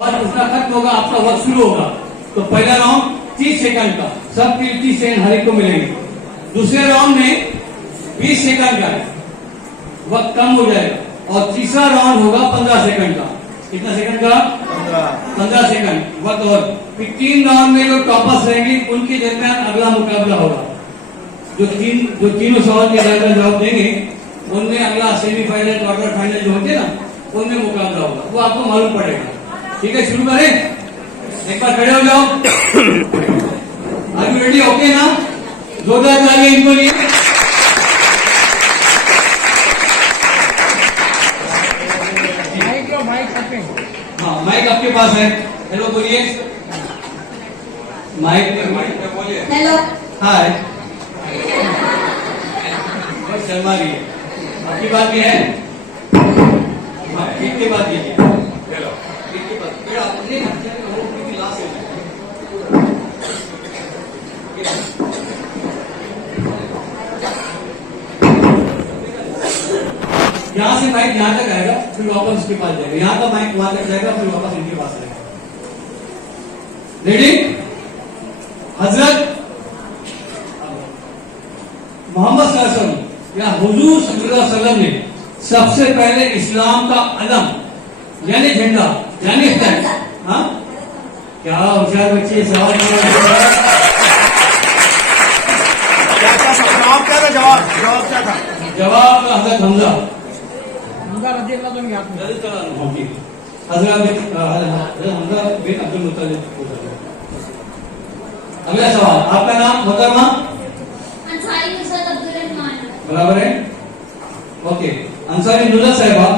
और उसका खत्म होगा, आपका वक्त शुरू होगा। तो पहला राउंड 30 सेकंड का, सब 30 सेकंड हर एक को मिलेंगे। दूसरे राउंड में 20 सेकंड का वक्त कम हो जाएगा और तीसरा राउंड होगा 15 सेकंड का। कितना सेकंड का? 15 सेकंड वक्त। और फिर 3 राउंड में जो टॉपर्स रहेंगे उनके दरमियान अगला मुकाबला होगा। जो तीनों सवाल के जवाब देंगे उनमें अगला सेमीफाइनल, क्वार्टर फाइनल जो होते हैं ना, उनमें मुकाबला होगा, वो आपको मालूम पड़ेगा। ठीक है, शुरू करें। एक बार खड़े हो जाओ। Are you ready? ओके ना? जोरदार तालियां इनको लिए। हाँ, माइक आपके पास है। हेलो बोलिए। माइक पे बोलिए। हेलो, हाय। बहुत शर्मा रही है। आपकी बात ये है? की बात ये है। हेलो, की बात मेरा अपने लास्ट है। यहाँ से माइक यहाँ तक आएगा, फिर वापस उसके पास जाएगा। यहाँ का माइक वहां तक जाएगा, फिर वापस इनके पास आएगा। रेडी? हजरत मोहम्मद सल्लल्लाहु अलैहि वसल्लम या हुजूर सल्लल्लाहु अलैहि वसल्लम ने सबसे पहले इस्लाम का अलम यानी झंडा यानी फ्लैग, हाँ क्या होशियार बच्चे सवाल जवाब क्या था? जवाब क्या था? जवाब का हजरत हमजा बिन अब्दुल मुत्तलिब। अगला सवाल, आपका नाम मोहतरमा? अंसारी नुसरत अब्दुल रहमान। बराबर है, ओके। अंसारी नुसरत साहिबा,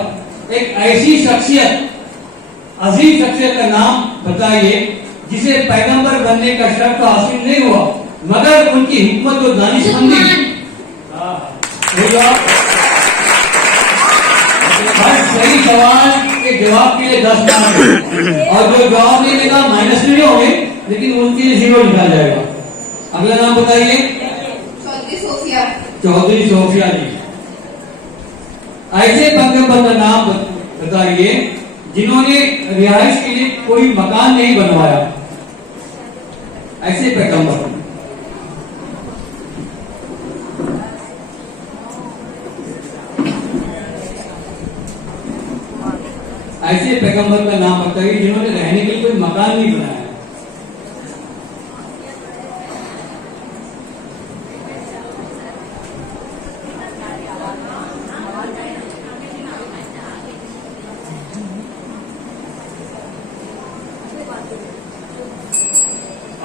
एक ऐसी शख्सियत, अजीम शख्सियत का नाम बताइए जिसे पैगंबर बनने का शर्फ हासिल नहीं हुआ मगर उनकी हिकमत और दानिशमंदी। हर सही सवाल के जवाब के लिए 10 मार्क्स और जो जवाब नहीं देगा माइनस नहीं होंगे, लेकिन उनके लिए 0 लिखा जाएगा। अगला नाम बताइए। चौधरी सोफिया। चौधरी सोफिया जी। ऐसे पैगंबर का नाम बताइए जिन्होंने रिहाइश के लिए कोई मकान नहीं बनवाया। ऐसे पैगंबर। ऐसे पैगंबर का नाम बताइए जिन्होंने रहने के लिए कोई मकान नहीं बनाया।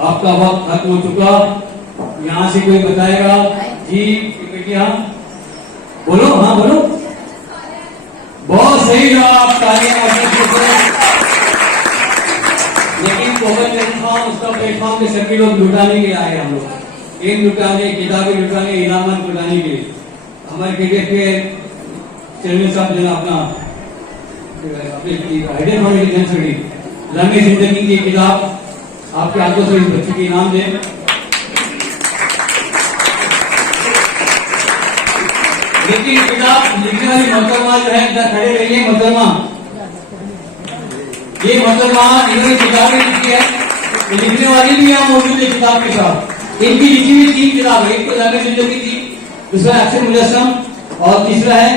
आपका वक्त खत्म हो चुका। यहाँ से कोई बताएगा? जी बेटिया बोलो। हाँ बोलो। बहुत सही जवाब, तालियां। लेकिन कोविड प्लेटफॉर्म, उसका प्लेटफॉर्म के सभी लोग लुटाने के लिए आए। हम लोग गेम लुटाने, किताबें लुटाने, इनामत लुटाने के लिए। हमारे क्रिकेट के चेयरमैन साहब जो अपना अपनी लंबी जिंदगी की किताब आपके हाथों से इस बच्चे के इनाम दें। लेकिन किताब लिखने वाली मोहतरमा जो है, खड़े रहिए मोहतरमा। ये मोहतरमा इन्होंने किताबें लिखी है, लिखने वाली भी यहाँ मौजूद है किताब के साथ। इनकी लिखी हुई 3 किताब है। एक तो लंबी जिंदगी की, दूसरा अक्षर मुजस्सम और तीसरा है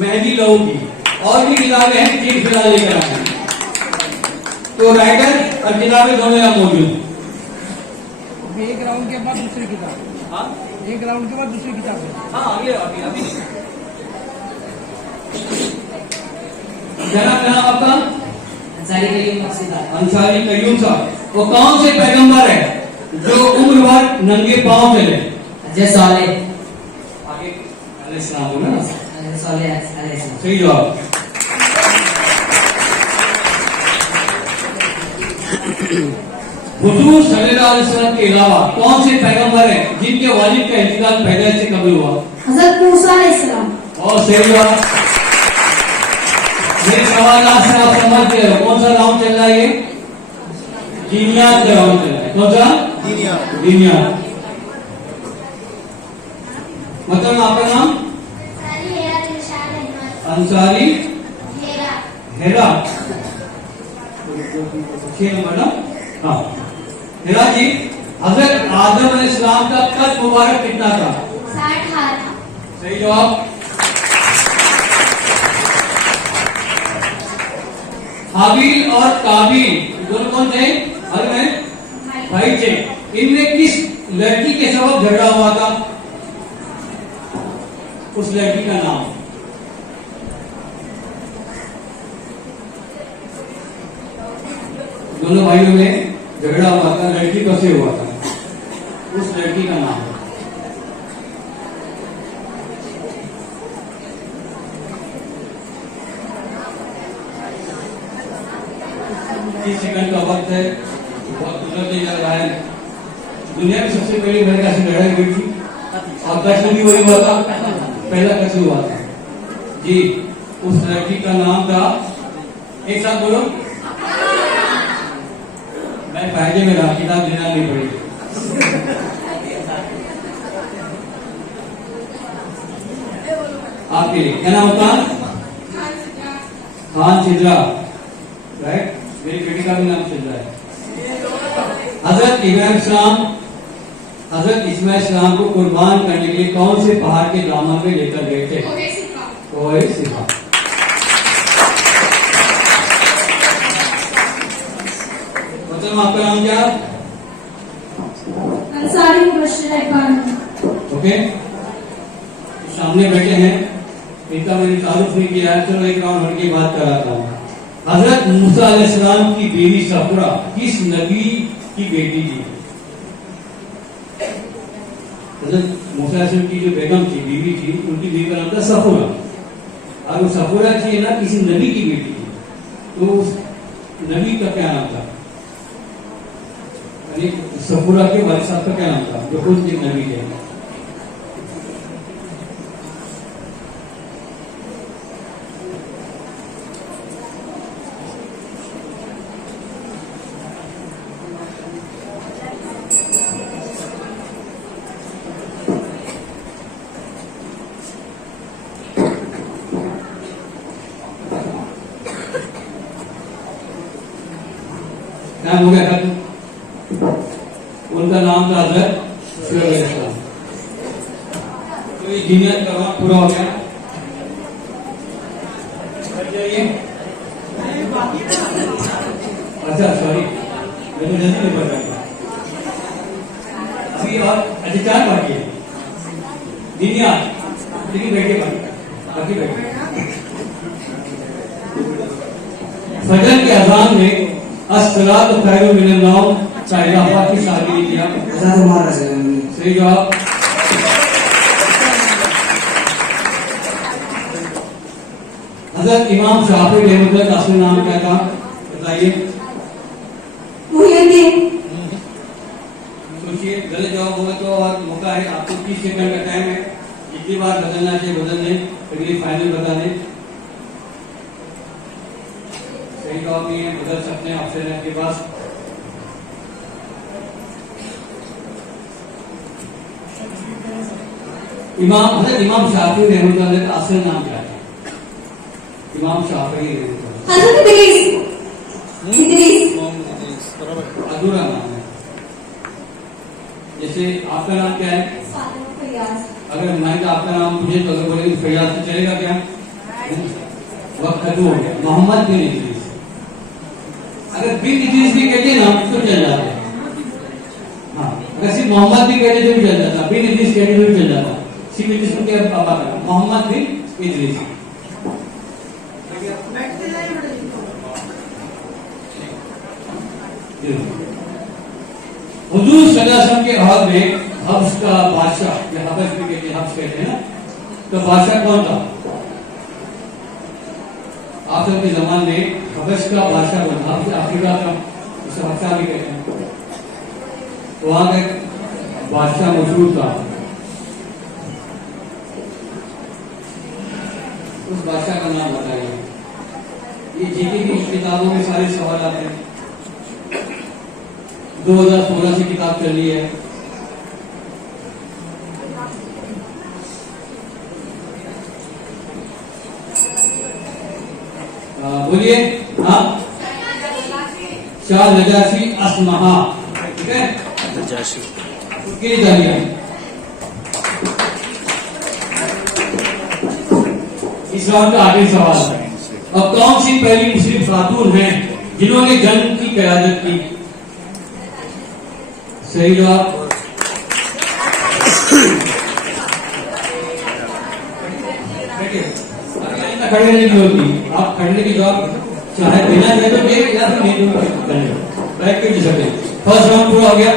मेहंदी लहू की। और भी किताबें हैं, 3 फिलहाल लेकर आए हैं। तो राइटर और किताबें दोनों यहाँ मौजूद। एक राउंड के बाद दूसरी किताब। हाँ, एक राउंड के बाद दूसरी किताब है। हाँ अभी क्या नाम आपका? अंसारी कयूम साहब। अंसारी कयूम साहब। वो कौन से पैगंबर है जो उम्र भर नंगे पांव चले? हज़रत सालेह। आगे अलैहिस्सलाम बोला ना? हज़रत सालेह अलैहिस्सलाम। सही जवाब। हुजूर सल्लल्लाहु अलैहि वसल्लम के अलावा कौन से पैगंबर हैं जिनके वालिद का इंतकाल पैदाइश से कबल हुआ? हज़रत मूसा अलैहिस्सलाम। और सही जवाब। मेरे सवाल आज से आप समझ गए हो। कौन सा राउंड चल रहा है? ये दीनियात का राउंड चल रहा है। कौन सा? दीनियात। मतलब आपका नाम? अंसारी हेरा। 6 नंबर ना। हाँ हिरा जी, हजरत आदम अलैहिस्सलाम का कद मुबारक कितना था? 60 हाथ। सही जवाब। हाबिल और काबिल दोनों कौन थे? हर में भाई थे। इनमें किस लड़की के सबब झगड़ा हुआ था? उस लड़की का नाम। दोनों भाइयों में झगड़ा हुआ था, लड़की को से हुआ था, उस लड़की का नाम। तीस सेकंड का वक्त है, बहुत गुजरते जा रहा है। दुनिया में सबसे पहली लड़का से लड़ाई हुई थी और कश्मीर भी वही हुआ था, पहला कश्मीर हुआ था जी। उस लड़की का नाम था, एक साथ बोलो। मैं फायदे में रहा, किताब लेना नहीं पड़ी। आपके लिए क्या नाम होता? खान चिद्रा, राइट। मेरी बेटी का भी नाम चिद्रा है। हजरत इस्माइल इस्लाम को कुर्बान करने के लिए कौन से पहाड़ के दामन में लेकर गए थे? कोहे सिफा। मतलब आपका नाम क्या? अंसारी मुबश्शिर बानो। ओके, सामने बैठे हैं, इनका मैंने तारुफ नहीं किया है, चलो एक राउंड हट के बात कराता हूँ। हजरत मूसा अलैहिस्सलाम की बीवी सफरा किस नबी की बेटी थी? हजरत मूसा अलैहिस्सलाम की जो बेगम थी, बीवी थी, उनकी बीवी का नाम था सफरा। और वो सफरा थी ना, किसी नबी की बेटी थी, तो उस नबी का क्या नाम था? यानी सफरा के वालिद साहब का क्या नाम था, जो खुद एक नबी थे? क्या हो गया था? उनका नाम था हजरत शुएब अलैहिस्सलाम। तो ये जिन्नत का वक्त पूरा हो गया। अच्छा सॉरी, मैं तो जल्दी नहीं पढ़ रहा। अभी और अच्छा 4 बाकी है। दुनिया लेकिन बैठे बाकी बैठे। फजर के अजान में अस्सलात खैरुम मिनन नौम का इजाफा किस आगे ने किया? सही जवाब। हजरत इमाम शाफी रहमतुल्लाह का असली नाम क्या था? बताइए। मुहिउद्दीन। सोचिए, गलत जवाब होगा तो और मौका है आपको, 30 सेकंड का टाइम है। जितनी बार बदलना चाहिए बदल दें, अगली फाइनल बता दें। सही जवाब नहीं है, बदल सकते हैं, ऑप्शन है आपके पास। इमाम शाफी रहमतुल्लाह का असल नाम क्या है? इमाम शाफी रहमतुल्लाह। हजरत इदरीस। अधूरा नाम है। जैसे आपका नाम क्या है? अगर मैं आपका नाम पूछे तो अगर बोले फैयाज तो चलेगा क्या? वक्त खत्म हो गया। मोहम्मद बिन इदरीस, अगर बिन इदरीस भी कहते ना तो चल जाता है। हाँ, अगर सिर्फ मोहम्मद भी कहते तो भी चल जाता, बिन इदरीस कहते तो भी चल जाता। सिर्फ इदरीस के पापा का मोहम्मद बिन इदरीस। हुजूर सल्लल्लाहु अलैहि वसल्लम के हाल में हब्स का बादशाह, या हब्स भी कहते हैं, हब्स कहते हैं ना, तो बादशाह कौन था? आप सबके जमाने में हब्स का बादशाह कौन था? अफ्रीका का, उसे बादशाह भी कहते हैं। तो वहां का बादशाह मौजूद था। उस बादशाह का नाम बताइए। ये जीके की किताबों में सारे सवाल आते हैं। 2016 से किताब चल रही है। बोलिए। हाँ, शाह नजाशी असमहा। ठीक है, नजाशी। उसकी तालियां। इस राउंड का आखिरी सवाल। अब कौन सी पहली मुस्लिम खातून हैं जिन्होंने जंग की क़यादत की? सही जवाब। खड़े रहने की होती, आप खड़ने की जवाब चाहे बिना दे तो दे या फिर नहीं तो बैठ के सकते। फर्स्ट राउंड पूरा हो गया।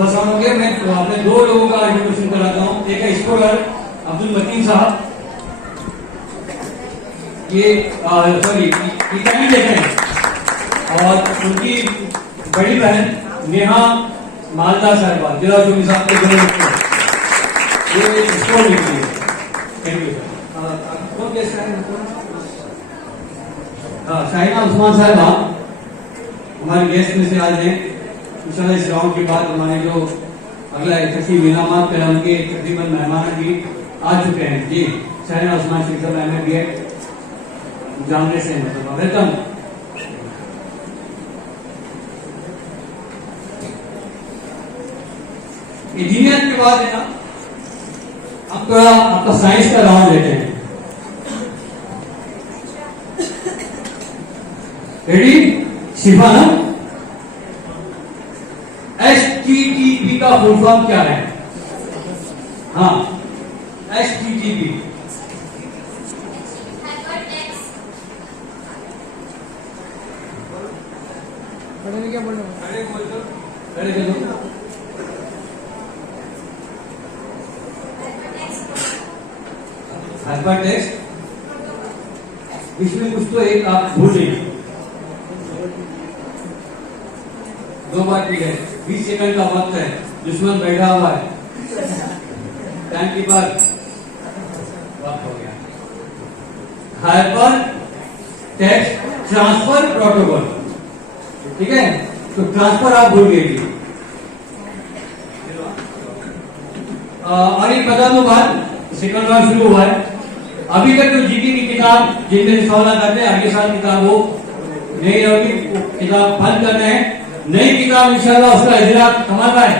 बस हम लोग मैं अपने दो लोगों का इंट्रोडक्शन कराता हूँ। एक है स्कॉलर अब्दुल मतीन साहब, ये सॉरी कैंडिडेट हैं, और उनकी बड़ी बहन नेहा मालदा साहबा जिला चौकी साहब के घर ये स्कॉल लिखती है। Thank you sir. कौन कैसा है? हाँ, शाहिना उस्मान साहबा हमारे गेस्ट में से आज हैं। इंशाल्लाह इस राउंड के बाद हमारे जो अगला तकरीब इनामात पे उनके तकरीबन मेहमान भी आ चुके हैं। जी, शाहिना उस्मान शेख साहब MA जानने से मतलब वेलकम। इंजीनियर के बाद है ना, अब थोड़ा आपका साइंस का राउंड लेते हैं। रेडी? शिफा ना? HTTP का फुल फॉर्म क्या है? हाँ, HTTP। खड़े में क्या बोल रहे हो? खड़े चलो। हाइपर टेक्स्ट, इसमें कुछ तो एक आप भूल गए। दो बार ठीक है। 20 सेकंड का वक्त है, दुश्मन बैठा हुआ है, टाइम कीपर वक्त हो गया। हाइपर टेक्स्ट ट्रांसफर प्रोटोकॉल, ठीक है, तो ट्रांसफर आप भूल गए थी। और एक बता दो बात, सेकंड राउंड शुरू हुआ है। अभी तक तो जीके की किताब जिनमें सवाल आते हैं, अगले साल किताब वो नहीं होगी, किताब बंद कर रहे हैं। नई किताब इंशाल्लाह उसका इजरा कमाल का है,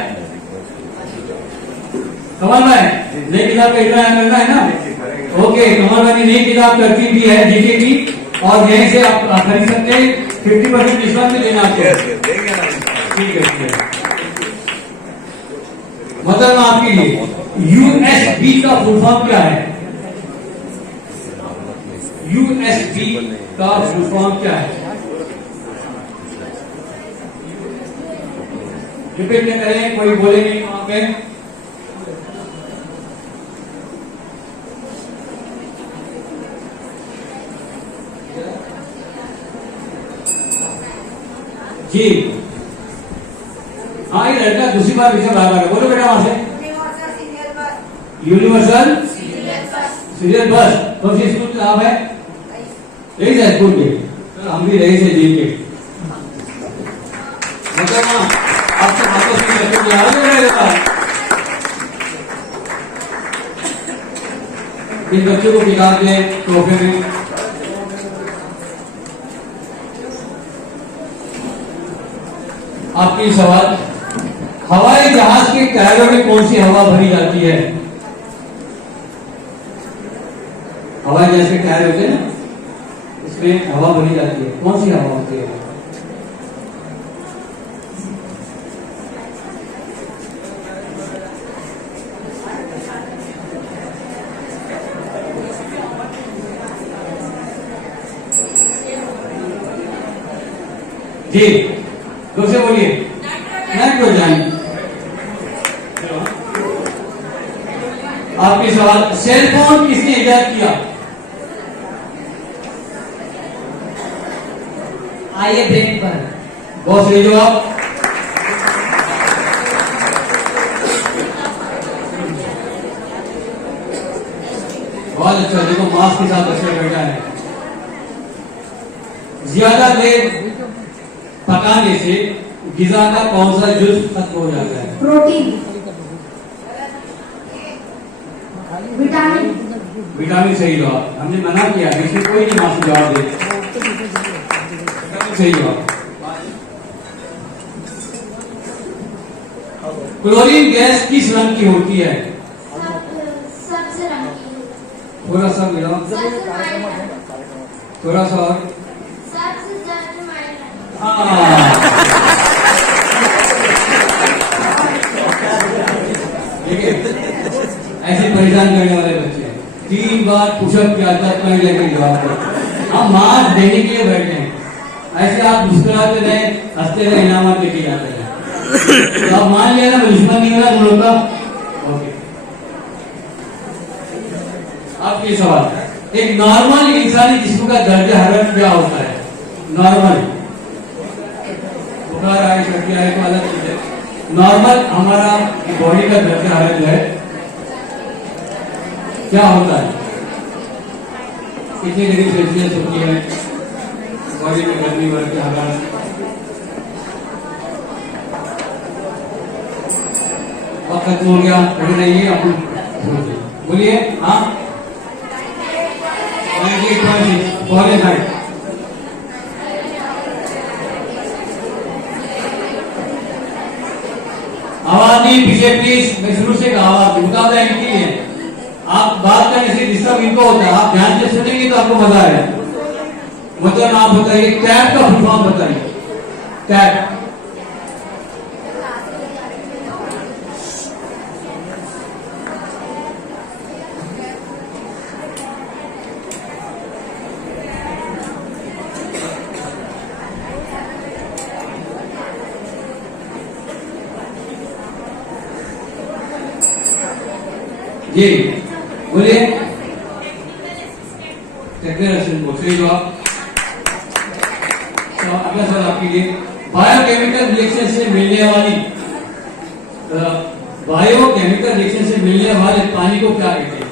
कमाल का है। नई किताब का इजरा करना है ना? ओके, कमाल का नई किताब तरतीब भी है जीके की, और यहीं से आप खरीद सकते हैं। 50% डिस्काउंट में देना आपको। ठीक है। मतलब आपके लिए USB का फुल फॉर्म क्या है? USB का फुल फॉर्म क्या है? रिपीट न करें, कोई बोले नहीं वहां पे। जी हाँ, ये लड़का दूसरी बार पीछे भाग रहा है। बोलो बेटा वहां से। यूनिवर्सल सीरियल बस। कौन सी स्कूल का नाम है? रही है स्कूल के, हम भी रही से जी के। मतलब आपके हाथों से बच्चों को याद रहेगा। इन बच्चों को किताब दें तोहफे में। आपकी सवाल, हवाई जहाज के टायरों में कौन सी हवा भरी जाती है? हवाई जहाज के टायर होते हैं ना, इसमें हवा भरी जाती है, कौन सी हवा होती है? जी, दूसरे बोलिए। नाइट्रोजन। आपके सवाल, सेल फोन किसने इजाद किया? आइए ब्रेक पर। बहुत सही जवाब। बहुत अच्छा, देखो मास्क के साथ बच्चा बैठा है। ज्यादा देर पकाने से गिजा का कौन सा जुज खत्म हो जाता है? प्रोटीन, विटामिन, विटामिन सही जवाब। हमने मना किया, इसमें कोई नहीं मास्क जवाब दे। विटामिन सही जवाब। क्लोरीन गैस किस रंग की होती है? सबसे रंग की, थोड़ा सा मिलाओ, सबसे माइल्ड, थोड़ा सा और। सबसे ज्यादा माइल्ड। हाँ। देखिए, ऐसे परेशान करने वाले बच्चे 3 बार पुशअप किया तब कहीं लेकर जवाब दो। हम मार्क्स देने के लिए बैठे हैं, ऐसे आप मुस्कुराते रहे, हंसते रहे, इनामत लेके जाते रहे। तो आप मान लिया ना, दुश्मन नहीं होना तुम लोग का। ओके, आपके सवाल। एक नॉर्मल इंसानी जिस्म का दर्जा हरारत क्या होता है? नॉर्मल बुखार आए, सर्दी आए तो अलग चीज है। नॉर्मल हमारा बॉडी का दर्जा हरारत है क्या होता है? कितनी डिग्री सेल्सियस होती है बॉडी में गर्मी वर्ग की हरारत? वक्त खत्म हो गया, पढ़ रही है अपन, बोलिए। हाँ, 98.6 आवाज नहीं पीछे प्लीज, मैं शुरू से कहा आवाज मुकाबला इनकी है। आप बात करने से डिस्टर्ब इनको होता है, आप ध्यान से सुनेंगे तो आपको मजा आएगा। मतलब आप बताइए, टैब का फुल फॉर्म बताइए। टैब जी बोलिए। टेक्निकल असिस्टेंट, सही जवाब। तो अगला सवाल आपके लिए, बायोकेमिकल रिएक्शन से मिलने वाली बायोकेमिकल रिएक्शन से मिलने वाले पानी को क्या कहते हैं?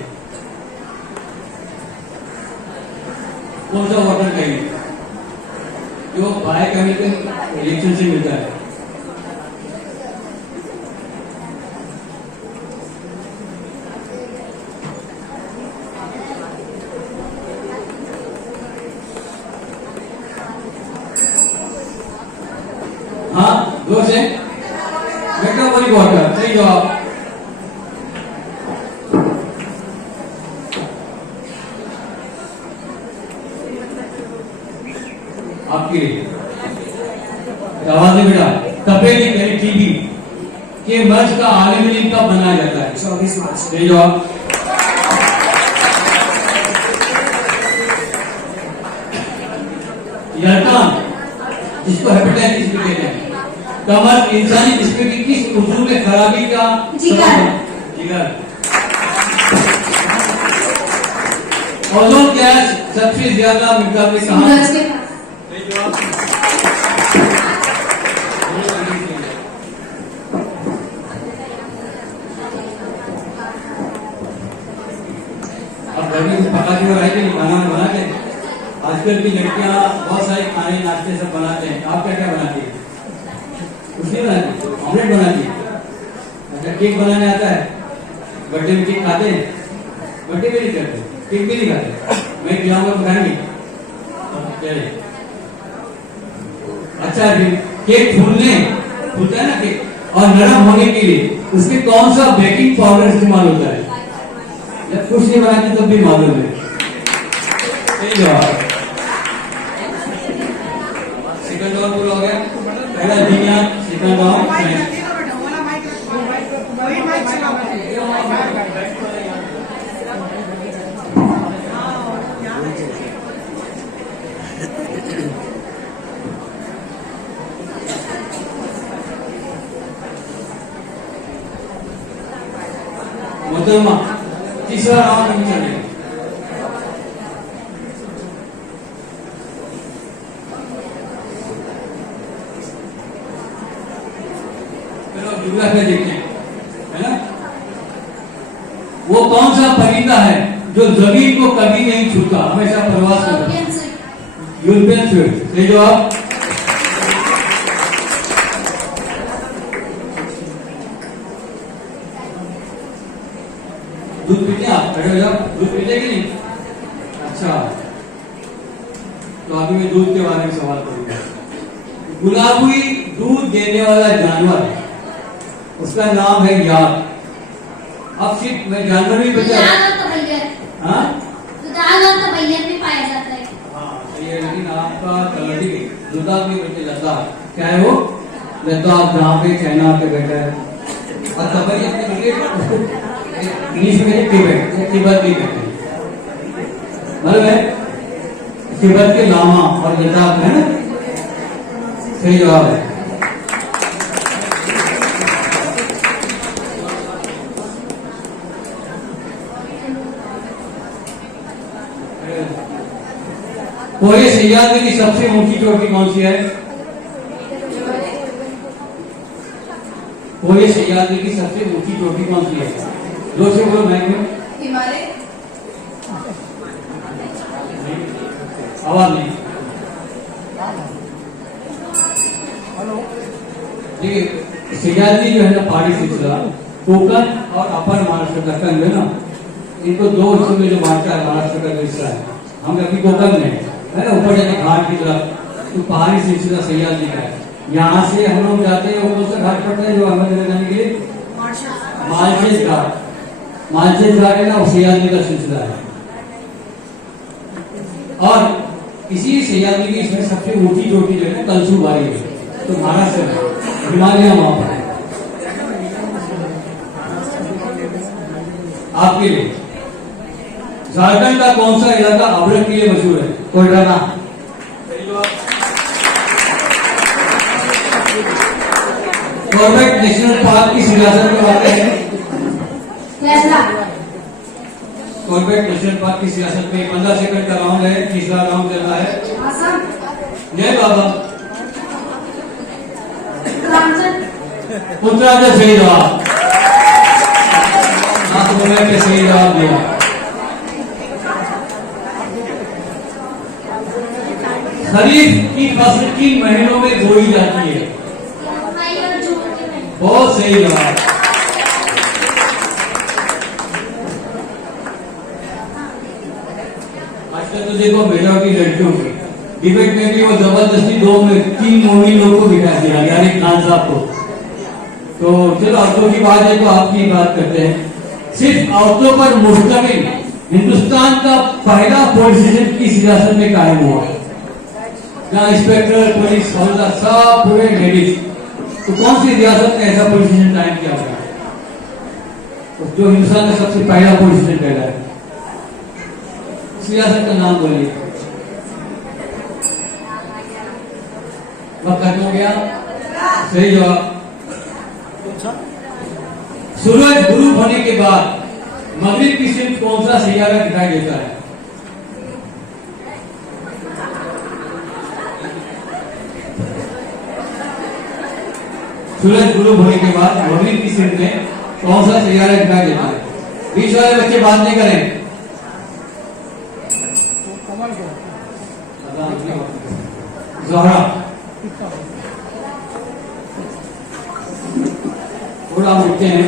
कौन सा वाटर कहेंगे जो बायोकेमिकल रिएक्शन से मिलता है? हाँ, जोर से। मेटाबॉलिक वाटर, सही जवाब। आपकी आवाज नहीं बेटा। तपेदिक यानी टीबी के मर्ज का आलमी दिन कब मनाया जाता है? 24 मार्च। सही जवाब। यरकान जिसको हेपेटाइटिस भी कहते हैं, कमर इंसानी जिस्म की किस उज़्व में खराबी का जिगर। जिगर। ओजोन गैस सबसे ज्यादा मिकदार में कहाँ? सूरज के पास। सही जवाब। अब गर्मी से पका के रहे थे, खाना बना के। आजकल की लड़कियां बहुत सारे खाने नाश्ते सब बनाते हैं, आप क्या क्या बनाती है? कुछ नहीं बनाती, ऑमलेट बनाती है। अच्छा, केक बनाने आता है? बर्थडे में केक खाते हैं? बर्थडे में नहीं करते, केक भी नहीं खाते। मैं खिलाऊंगा तो खाएंगे? चलिए। अच्छा, केक फूलता है ना केक, और नरम होने के लिए उसके कौन सा बेकिंग पाउडर इस्तेमाल होता है? जब कुछ नहीं बनाती तब भी मालूम है। सही जवाब। सेकंड राउंड पूरा हो गया। पहला विज्ञान, सेकंड राउंड साइंस। मोहतरमा, तीसरा राउंड हम चलेंगे। देखिए, है ना? वो कौन सा परिंदा है जो जमीन को कभी नहीं छूता, हमेशा प्रवास करता। European sweet. European sweet. सही जवाब। दूध पीते हैं आप? बैठो जाओ। दूध पीते कि नहीं? अच्छा, तो अभी मैं दूध के बारे में सवाल करूंगा। गुलाबी दूध देने वाला जानवर है, उसका नाम है याक। अब सिर्फ मैं जानवर भी बता। दुधाल और तबैयत। हाँ, दुधाल और तबैयत में पाया जाता है। हाँ सही है, लेकिन आपका गलती है। लद्दाख नहीं बल्कि लद्दाख। क्या है वो? लद्दाख, जहाँ पे चाइना पे बैठा है। और तबैयत में बल्कि इंग्लिश में तिब्बत, तिब्बत भी कहते हैं। मतलब है तिब्बत के लामा और लद्दाख है ना। सही जवाब है। पूरे सह्याद्री की सबसे ऊंची चोटी कौन सी है? पूरे सह्याद्री की सबसे ऊंची चोटी कौन सी है? जोर से बोलो, माइक में हिमालय। आवाज नहीं। हेलो। देखिए, सह्याद्री जो है ना पहाड़ी सिलसिला, कोकण और अपर महाराष्ट्र दक्कन है ना, इनको दो हिस्सों में जो बांटता है महाराष्ट्र का जो हिस्सा है। हम अभी कोकण में है ना, ऊपर जाके घाट की तरफ, तो पहाड़ी सिलसिला सह्याद्री का है। यहाँ से हम लोग जाते हैं, वो कौन सा घाट पड़ता है जो अहमदनगर जाने के लिए? मालशेज घाट। मालशेज घाट है ना, वो सह्याद्री का सिलसिला है। और इसी सह्याद्री की इसमें सबसे ऊंची चोटी जो है ना कलसूबाई है, तो महाराष्ट्र में हिमालय वहां पर है। आपके लिए झारखंड का कौन सा इलाका अभ्रक के लिए मशहूर है? कोडरमा। कॉर्बेट नेशनल पार्क की रियासत में वाक़ है? केरला। कॉर्बेट नेशनल पार्क की सियासत में 15 सेकंड का राउंड है, तीसरा राउंड चल रहा है। असम। जय बाबा। उत्तरांचल। उत्तराखंड सही जवाब। आप बोले के सही जवाब दिया। खरीफ की फसल किन महीनों में बोई जाती है? मई और जून के महीने। बहुत सही जवाब। आजकल तो देखो मेजॉरिटी लड़कियों की डिबेट में भी वो जबरदस्ती 3 मोदी लोग को बिठा दिया, यानी खान साहब को। तो चलो औरतों की बात है तो आपकी बात करते हैं। सिर्फ औरतों पर मुश्तमिल हिंदुस्तान का पहला पुलिस स्टेशन किस रियासत में कायम हुआ? जहाँ इंस्पेक्टर, पुलिस, हवलदार सब पूरे लेडीज। तो कौन सी रियासत में ऐसा पुलिस स्टेशन कायम किया गया? तो जो हिंदुस्तान का सबसे पहला पुलिस स्टेशन कहलाता है, सियासत का नाम बोलिए। वक्त खत्म हो गया। सही जवाब। सूरज गुरूब होने के बाद मगरिब की सिर्फ कौन सा सैयारा दिखाई देता है? सूरज गुरूब होने के बाद मगरिब की सिर्फ में कौन सा सैयारा दिखाई देता है? बीच वाले बच्चे बात नहीं करें। कमल को ज़ोहरा। थोड़ा उठते हैं।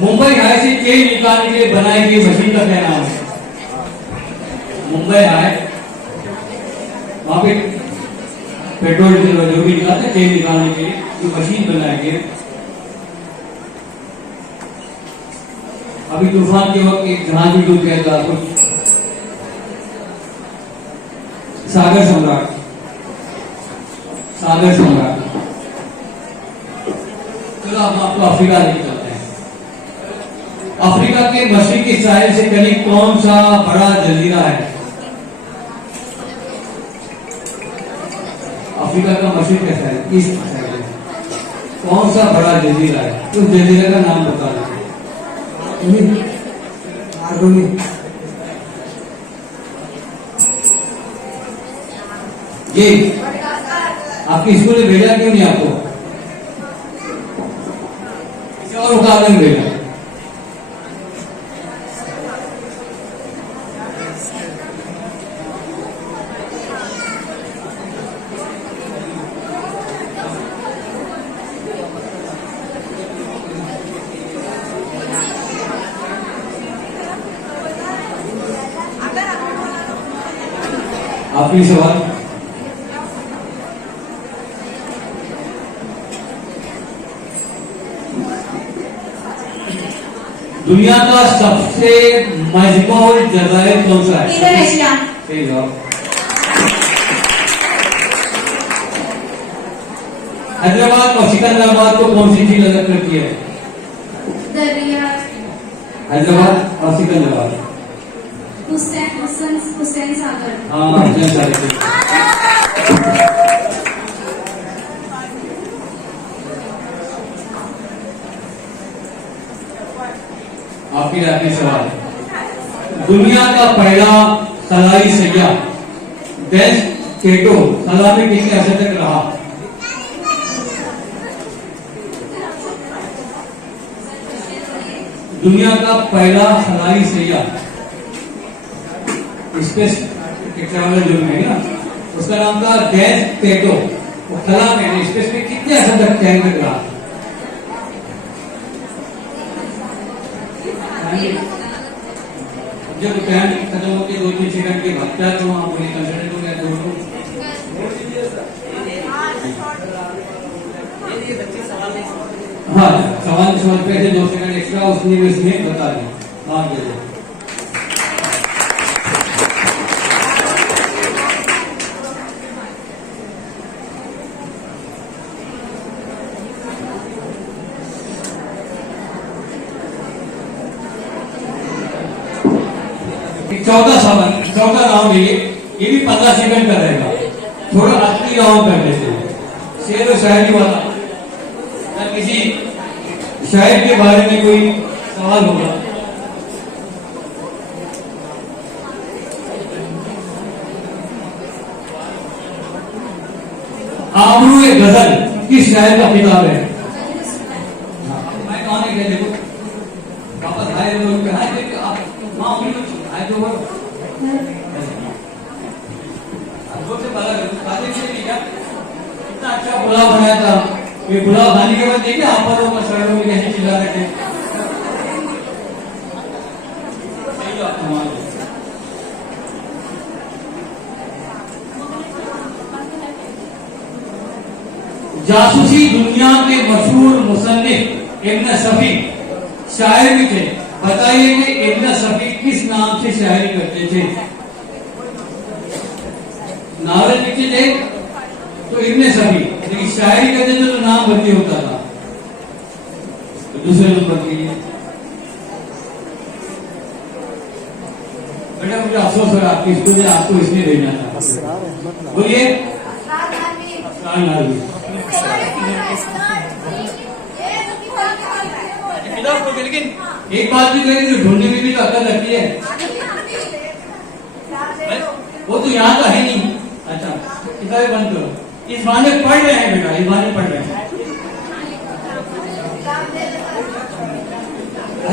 मुंबई हाई से तेल निकालने के लिए बनाई गई मशीन का क्या नाम है? मुंबई हाई, वहां पे पेट्रोल डीजल जो भी निकालते तेल निकालने के लिए जो मशीन बनाई गई। अभी तूफान के वक्त एक जहाज भी डूब गया था, कुछ सागर सम्राट। सागर सम्राट। चलो हम आपको अफ्रीका लेके चलते हैं। अफ्रीका के मशरिकी साहिल से करीब कौन सा बड़ा जजीरा है? अफ्रीका का मशरिक कैसा है? ईस्ट साइड है। कौन सा बड़ा जजीरा है? उस जजीरे का नाम बता दीजिए। ये आपकी स्कूल में भेजा क्यों नहीं आपको? किसी और मुकाबले में भेजा। आखिरी सवाल। दुनिया का सबसे मजबूत जजायर कौन सा है? इंडोनेशिया। सही जवाब। हैदराबाद और सिकंदराबाद को कौन सी चीज अलग करती है? दरिया। हैदराबाद और सिकंदराबाद। हुसैन सागर। हाँ हुसैन सागर। आखिरी सवाल। दुनिया का पहला सलाई सैयाह डेस केटो सलाह में कितने अर्से तक रहा? दुनिया का पहला सलाई सैयाह स्पेस ट्रैवलर जो है ना, उसका नाम था डेस केटो। वो खला में स्पेस में कितने अर्से तक चैन तक रहा? जब टाइम खत्म होकर 2-3 सेकंड के बाद क्या तो आप बोले कंसल्टेंट हो गया दोनों। हाँ सवाल पे थे 2 सेकंड एक्स्ट्रा उसने भी इसमें बता दिया। मार्क दे दो। चौथा राउंड ये भी 15 सेकंड का रहेगा। थोड़ा आखिरी राउंड कर लेते हैं। शेर और शायरी वाला या किसी शायर के बारे में कोई सवाल होगा? आबरू ए गजल किस शायर का किताब है? मैं कौन है क्या देखो वापस आए लोग आए आप माँ आए तो इतना अच्छा पुलाव बनाया था। ये पुलाव खाने के बाद देखिए आप पर सड़कों में कैसे चिल्ला रहे थे। जासूसी दुनिया के मशहूर मुसन्निफ इब्न सफी शायर भी थे। बताइए कि इब्न सफी किस नाम से शायरी करते थे? नावल लिखते थे तो इब्न सफी, लेकिन शायरी करते थे तो नाम बदली होता था। तो दूसरे नंबर के लिए बेटा मुझे अफसोस हो रहा आपकी स्कूल में आपको इसलिए भेजना था। बोलिए। लेकिन एक बात भी कही जो ढूंढने में भी तो अकल लगती है। वो तो यहाँ तो है नहीं। अच्छा किताबें बंद करो। इस बहाने पढ़ रहे हैं बेटा, इस बहाने पढ़ रहे हैं।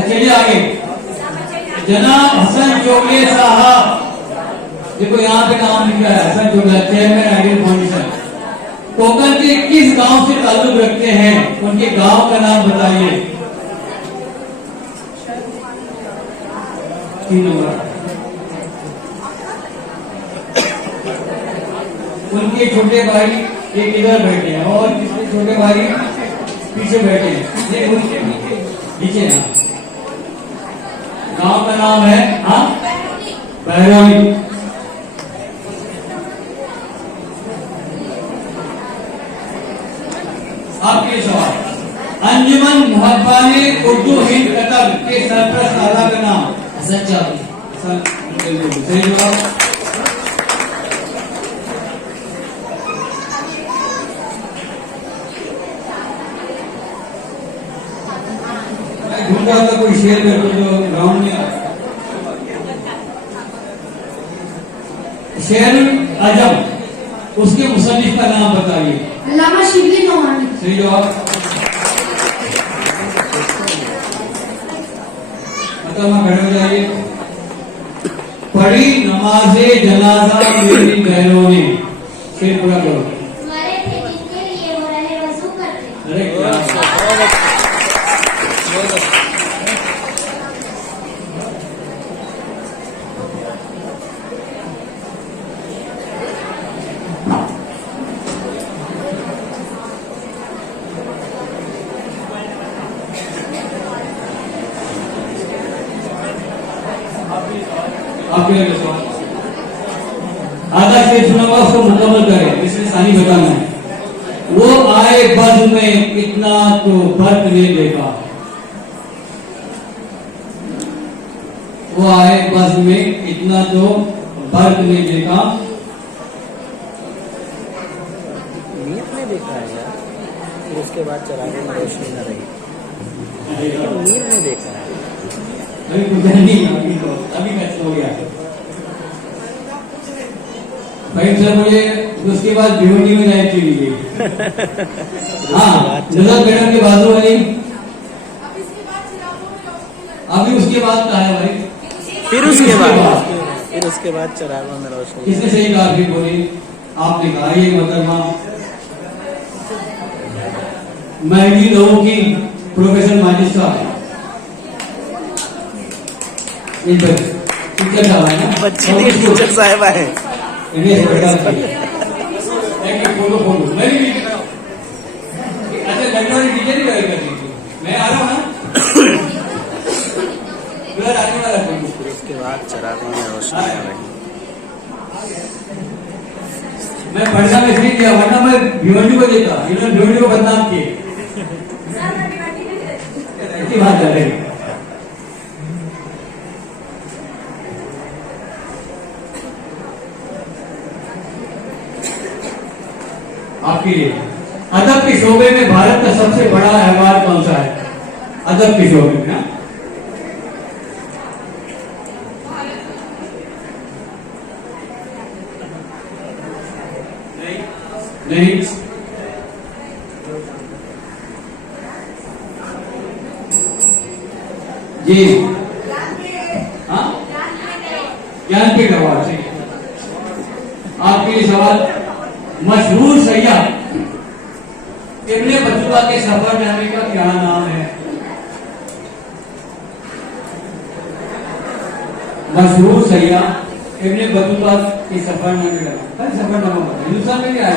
चलिए आगे। जनाब हसन चोगले साहब, देखो यहाँ पे नाम लिखा है हसन चोगला, चेयरमैन आइडियल फाउंडेशन। कोकन के किस गांव से ताल्लुक रखते हैं? उनके गांव का नाम बताइए। 3 नंबर। उनके छोटे भाई एक इधर बैठे हैं और किसके छोटे भाई पीछे बैठे हैं। ये उनके पीछे हैं। गांव का नाम है बहरौनी। आपके सवाल। अंजुमन मुहब्बाने उर्दू हिंद कतब के सरपरस्त आला का नाम? हसन चौधरी। सही जवाब। ढूंढ रहा था कोई शेर में जो ग्राउंड में। शेर आजम उसके मुसन्निफ का नाम बताइए। अल्लामा शिबली नोमानी। सही जवाब। मतलब खड़े हो जाइए। पढ़ी नमाजे जनाजा मेरी बहनों ने, शेर पूरा करो। मरे थे जिनके लिए वो रहे वजू करते। अरे क्या आपके लिए सवाल आधा शेर सुनाऊंगा, उसको मुकम्मल करें, इसमें सानी बताना है। वो आए बज़्म में इतना तो फर्क नहीं देखा, वो आए बज़्म में इतना तो फर्क नहीं देखा। नींद में देखा है यार, फिर उसके बाद चरागे में रोशनी न रही, नींद में देखा है। अभी कुछ नहीं, अभी कैसे हो गया भाई सर, मुझे उसके बाद भिवंडी में लाइट चली गई। हाँ, नजर मैडम के बाजू वाली, अभी उसके बाद कहा है भाई, फिर उसके बाद चरागों में रोशनी। किसने सही कहा? फिर बोली आपने कहा, ये मतलब महंगी लोगों की प्रोफेसर माजिद साहब टीचर साहब है ना, बच्ची थी टीचर साहब है। फोटो फोटो मेरी भी अच्छा लगने वाली टीचर ही कर दी, मैं आ रहा हूँ ना, उधर आने वाला था। फिर उसके बाद चरागों में रोशनी न रही। मैं पढ़ना में इसलिए किया, वरना मैं भिवंडी को देता, इन्होंने भिवंडी को बदनाम किए। ऐसी बात है आपके लिए। अदब के शोबे में भारत का सबसे बड़ा अवार्ड कौन सा है? अदब के शोबे में ना? नहीं, जी हाँ, ज्ञानपीठ अवार्ड से। आपके लिए सवाल, मशहूर सैयाह इब्ने बतूता के सफरनामे का क्या नाम है? मशहूर सैयाह इब्ने बतूता के सफरनामे का सफरनामा हिंदुस्तान में क्या है?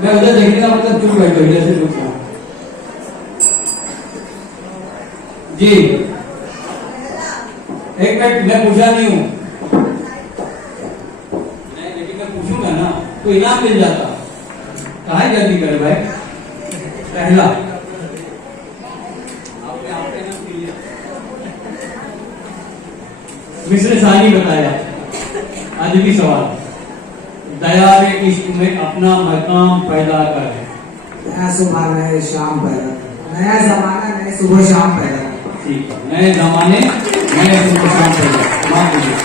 मैं उधर देखने का मतलब क्यों बैठे हो, जैसे पूछ रहा हूँ जी। एक मिनट, मैं पूछा नहीं हूँ, लेकिन मैं पूछूंगा ना तो इनाम मिल जाता। कहा जल्दी करे भाई। पहला मिस्र सानी बताया। अदबी सवाल, दया के इश्क में अपना मकाम पैदा कर। नया सुबह नए शाम पैदा, नया जमाना नए सुबह शाम पैदा। ठीक है, नए जमाने नए सुबह शाम पैदा। माफ कीजिए,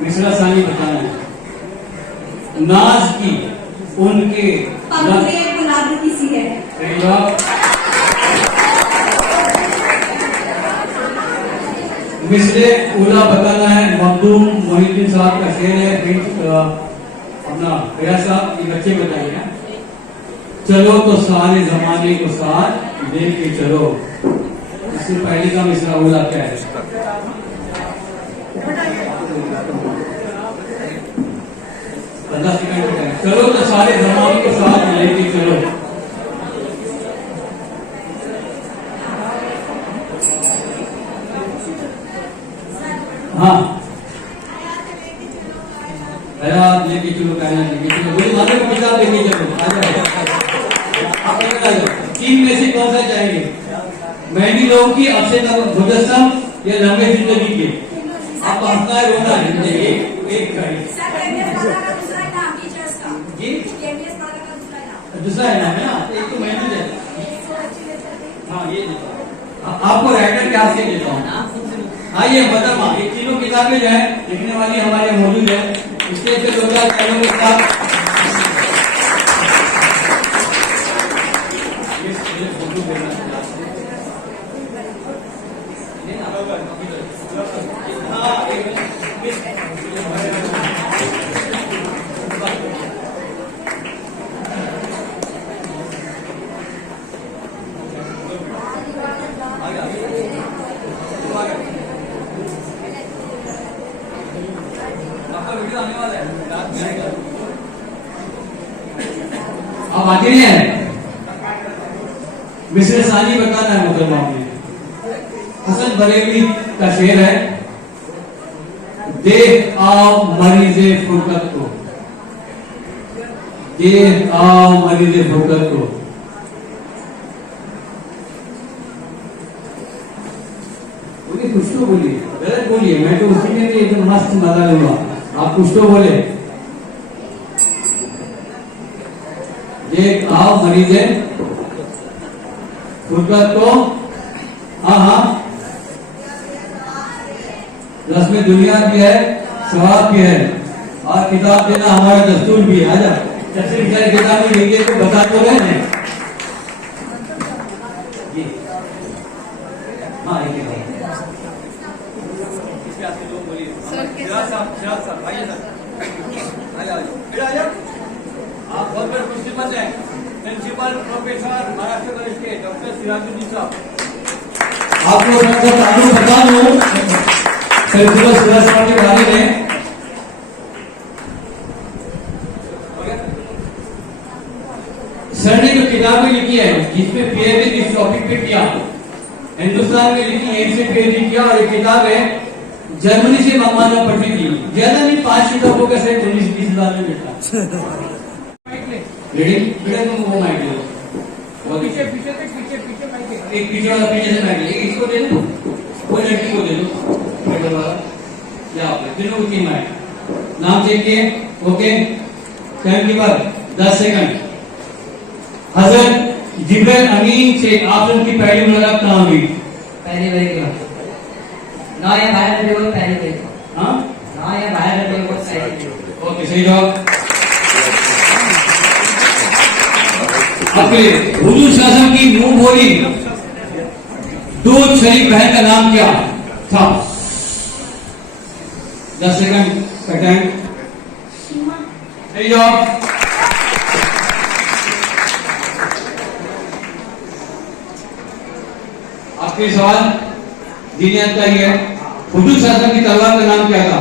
मिसरा सानी बताना है। नाज की उनके गुलाब किसी है। मिसरे उला बताना है। मखदूम मोहिद्दीन साहब का शेर है। अपना भैया साहब, ये बच्चे बताइए। चलो तो सारे जमाने को साथ लेके चलो। इससे पहले का मिसरा उला क्या है? 15 सेकंड का है। चलो तो सारे जमाने को साथ लेके चलो। हाँ, हयात लेके चलो, कायनात लेके चलो, बोले मानो को किताब लेके चलो। आ जाओ, 3 में से कौन सा चाहेंगे? महंगी लोगों की अब से मुजस्सम या लंबे जिंदगी के? आपको हंसना है, रोना है, एक दूसरा है नाम है ना, एक तो महंगी है। हाँ, ये आपको राइटर के हाथ से देता हूँ। आइए बदरमा, ये तीनों किताबें जो है लिखने वाली हमारे मौजूद है। स्टेज पे 2-4 चैनलों के साथ आपका वीडियो आने वाला है, रात में आएगा। आप आगे नहीं आए? मिस्र सानी बताना है मुसलमान में। हसन बरेलवी का शेर है, देख आओ मरीज़े फुरकत को, देख आओ मरीज़े फुरकत को। बोलिए, कुछ तो बोलिए, गलत बोलिए, मैं तो उसी में भी एकदम मस्त मजा लूंगा, आप कुछ तो बोले। देख आओ मरीज़े फुरकत को। हाँ हाँ, रस्म दुनिया की है, सवाब की है, और किताब देना हमारा दस्तूर भी है। आजा तफसीर की किताब में लिखे तो बता तो रहे हैं जी। हाँ एक आप बहुत बड़े खुशकिस्मत हैं, प्रिंसिपल प्रोफेसर महाराष्ट्र प्रदेश के डॉक्टर सिराजुद्दीन साहब। आपको मैं बता दूं प्रिंसिपल सिराज साहब के बारे में। सर ने जो किताबें लिखी है जिसमें पीएचडी जिस टॉपिक पे किया, हिंदुस्तान में लिखी, यहीं से पीएचडी किया, और ये किताब है जर्मनी से मंगवाना पड़ती थी, ज्यादा नहीं 5 किताबों का सेट 19-20 हजार में मिलता। वो माइक लो, पीछे पीछे से पीछे पीछे माइक है। एक पीछे वाला पीछे से माइक ले, इसको दे दो, वो लड़की को दे दो, मिडल वाला क्या आप तीनों को 3 माइक। नाम चेक किए, ओके, टाइम की बात 10 सेकंड। हजरत जिब्राइल अमीन से आप उनकी पहली मुलाकात कहाँ हुई? पहली बार की बात ना, या बाहर रहे हो पहली बार। हाँ ना, या बाहर रहे हो पहली। ओके, सही जवाब। आपके हुजूर शासन की मुंह बोली दूध शरीफ बहन का नाम क्या था? 10 सेकंड का टाइम। सही जवाब। आपके सवाल दीनियत का ही है, हुजूर शासन की तलवार का नाम क्या था?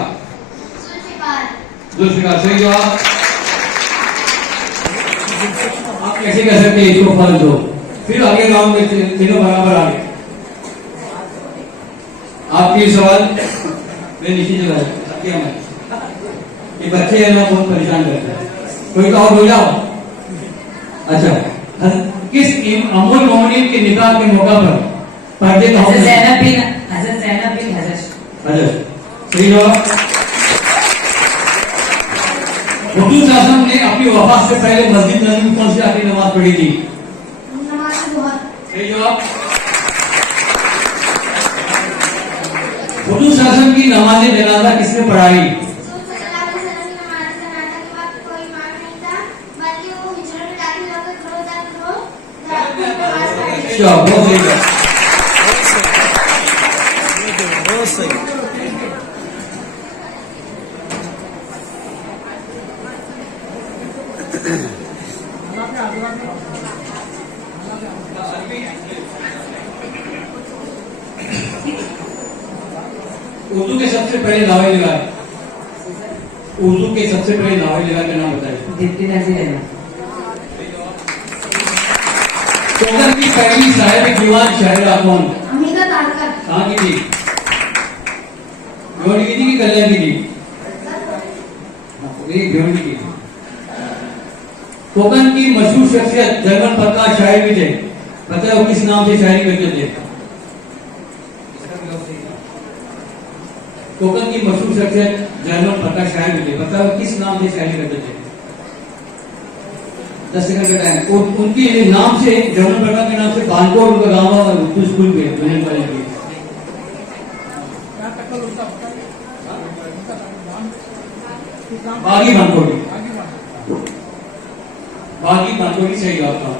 जुल्फिकार। सही जवाब। आप कैसे कह सकते हैं इसको फल दो, फिर आगे राउंड में तीनों बराबर आ गए। आपके सवाल मैं नीचे चला, ये बच्चे हैं ना बहुत परेशान करते हैं, कोई तो और हो जाओ। अच्छा, किस अमूल मोमिनीन के निकाह के मौका पर पर्दे का हज़रत ज़ैनब बिन हज़रत। सही जवाब। हुजूर शासन ने अपनी वफात से पहले मस्जिद नबी में कौन सी आखिरी नमाज पढ़ी थी? सही जवाब। हुजूर शासन की नमाज जनाजा किसने पढ़ाई? बहुत सही है। बहुत सही। उर्दू के सबसे पहले नावल निगार, उर्दू के सबसे पहले नावल निगार का नाम बताइए। दीप्ति नजीर। कोकण की पहली शायर दीवान शायरा कौन? अमीना तारकर। कहाँ की थी? भिवंडी की थी कि कल्याण की थी? भिवंडी की। कोकण की मशहूर शख्सियत जर्मन पत्रकार शायर भी थे, बताओ किस नाम से शायरी करते थे? कोकण की मशहूर शख्सियत जर्मन पत्रकार शायर भी थे, बताओ किस नाम से शायरी करते थे? 10 सेकंड का टाइम। उनके नाम से, जर्मन पत्रकार के नाम से बानकोर उनका गाँव है, स्कूल पे यूनियन कॉलेज में। बागी बानकोटी। बागी बानकोटी सही जवाब था।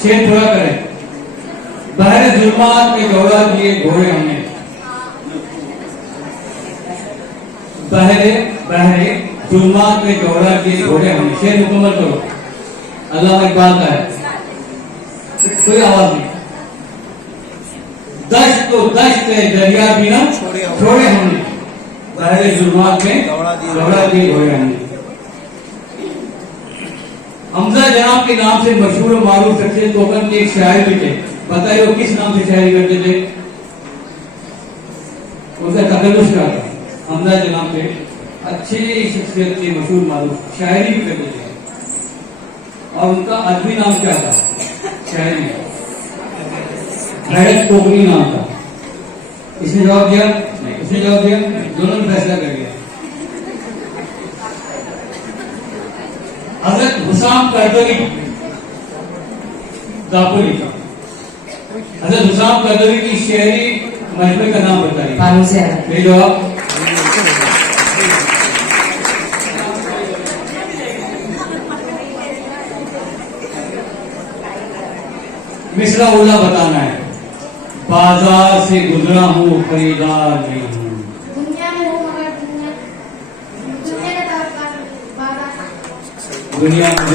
शेर पूरा करें। बहरे जुल्मात में दौड़ा दिए घोड़े हमने, बहरे बहरे जुल्मात में दौड़ा के घोड़े हमने। शेर मुकम्मल करो। अल्लाह इकबाल का है, कोई आवाज नहीं। दश्त तो दश्त है दरिया भी ना छोड़े हमने, बहरे जुल्मात में दौड़ा दिए घोड़े हमने। हमजा जनाब के नाम से मशहूर और मारूफ शख्सियत कोकन के एक शायर भी थे। बताइए वो किस नाम से शायरी करते थे? उनका तकल्लुस क्या था? हमजा जनाब के अच्छी शख्सियत के मशहूर मारूफ, शायरी भी करते थे। और उनका अदबी नाम क्या था? शायरी हैरत कोकनी नाम था। इसने जवाब दिया नहीं, उसने जवाब दिया, दोनों ने फैसला कर लिया। हजरत हुसाम करदवी दापुरी, हजरत हुसाम करदवी की शेरी मजमे का नाम बताइए। फारूक से है। ये जवाब मिसरा उला बताना है। बाजार से गुजरा हूँ खरीदार नहीं हूँ। दुनिया में हूँ मगर दुनिया दुनिया का बाजार दुनिया में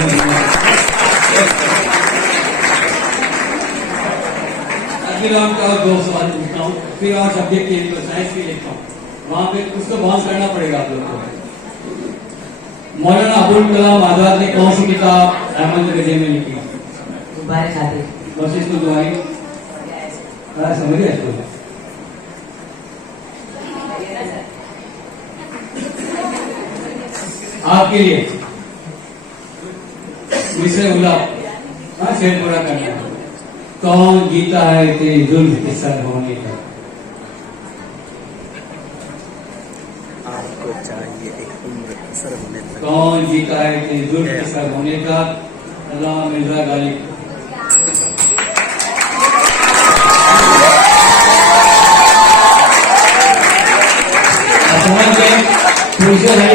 अखिल आपका और 2 सवाल पूछता हूँ, फिर और सब्जेक्ट के लिए साइंस के लिखता हूँ। वहां पे कुछ तो बात करना पड़ेगा आप लोग को। मौलाना अबुल कलाम आजाद ने कौन सी किताब अहमद गजे में लिखी? गुब्बारे खाते। बस इसको दुआई समझ गया इसको। आपके लिए मिसरे उला, शेर पूरा करना है। कौन जीता है तेरी जुल्फ के सर होने का? आपको चाहिए एक उम्र सर होने तक। कौन जीता है तेरी जुल्फ के सर होने का? अल्लाह मिर्जा गालिब। समझ गए?